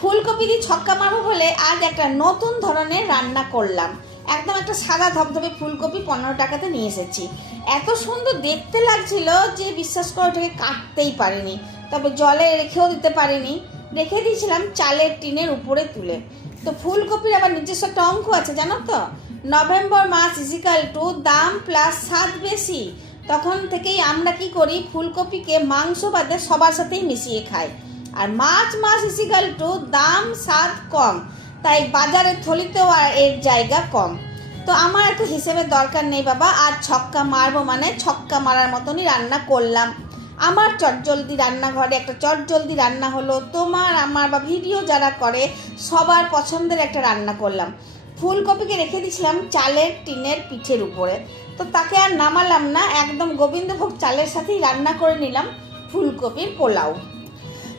ফুলকপি দিয়ে ছক্কা মারবো বলে আজ একটা নতুন ধরনের রান্না করলাম। একদম একটা সাদা ধবধবে ফুলকপি 15 টাকাতে নিয়ে এসেছি। এত সুন্দর দেখতে লাগছিল যে বিশ্বাস করে ওটাকে কাটতেই পারিনি, তবে জলে রেখেও দিতে পারিনি, রেখে দিয়েছিলাম চালের টিনের উপরে তুলে। তো ফুলকপির আবার নিজস্ব একটা অঙ্ক আছে জানো তো, নভেম্বর মাস ইজিক্যাল টু দাম প্লাস স্বাদ বেশি। তখন থেকেই আমরা কি করি, ফুলকপিকে মাংস বাদে সবার সাথেই মিশিয়ে খাই। আর মাছ ইজিক্যাল টু দাম স্বাদ কম, তাই বাজারের থলিতেও আর এর জায়গা কম। তো আমার এত হিসেবের দরকার নেই বাবা, আজ ছক্কা মারবো মানে ছক্কা মারার মতনই রান্না করলাম। আমার চটজলদি রান্নাঘরে একটা চটজলদি রান্না হলো, তোমার আমার বা ভিডিও যারা করে সবার পছন্দের একটা রান্না করলাম। ফুলকপিকে রেখে দিয়েছিলাম চালের টিনের পিঠের উপরে, তো তাকে আর নামালাম না, একদম গোবিন্দভোগ চালের সাথেই রান্না করে নিলাম ফুলকপির পোলাও।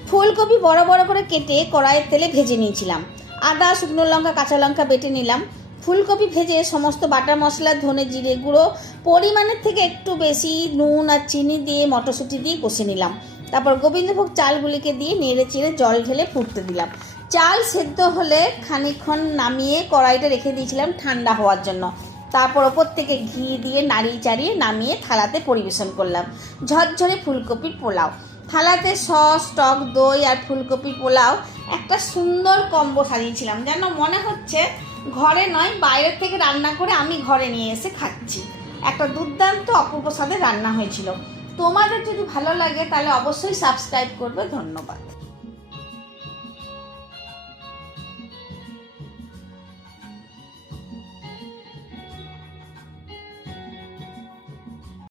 ফুলকপি বড় বড় করে কেটে কড়াইয়ের তেলে ভেজে নিয়েছিলাম। আদা, শুকনো লঙ্কা, কাঁচা লঙ্কা বেটে নিলাম। ফুলকপি ভেজে সমস্ত বাটা মশলা, ধনে জিরে গুঁড়ো পরিমাণের থেকে একটু বেশি নুন আর চিনি দিয়ে মটরশুঁটি দিয়ে কষে নিলাম। তারপর গোবিন্দভোগ চালগুলিকে দিয়ে নেড়ে চেড়ে জল ঢেলে ফুটতে দিলাম। চাল সেদ্ধ হলে খানিকক্ষণ নামিয়ে কড়াইটা রেখে দিয়েছিলাম ঠান্ডা হওয়ার জন্য। তারপর ওপর থেকে ঘি দিয়ে নাড়িয়ে চাড়িয়ে নামিয়ে থালাতে পরিবেশন করলাম ঝরঝরে ফুলকপির পোলাও। থালাতে সস, টক দই আর ফুলকপির পোলাও একটা সুন্দর কম্বো সাজিয়েছিলাম, যেন মনে হচ্ছে ঘরে নয় বাইরের থেকে রান্না করে আমি ঘরে নিয়ে এসে খাচ্ছি। একটা দুর্দান্ত অপূর্ব স্বাদের রান্না হয়েছিল। তোমাদের যদি ভালো লাগে তাহলে অবশ্যই সাবস্ক্রাইব করবে। ধন্যবাদ।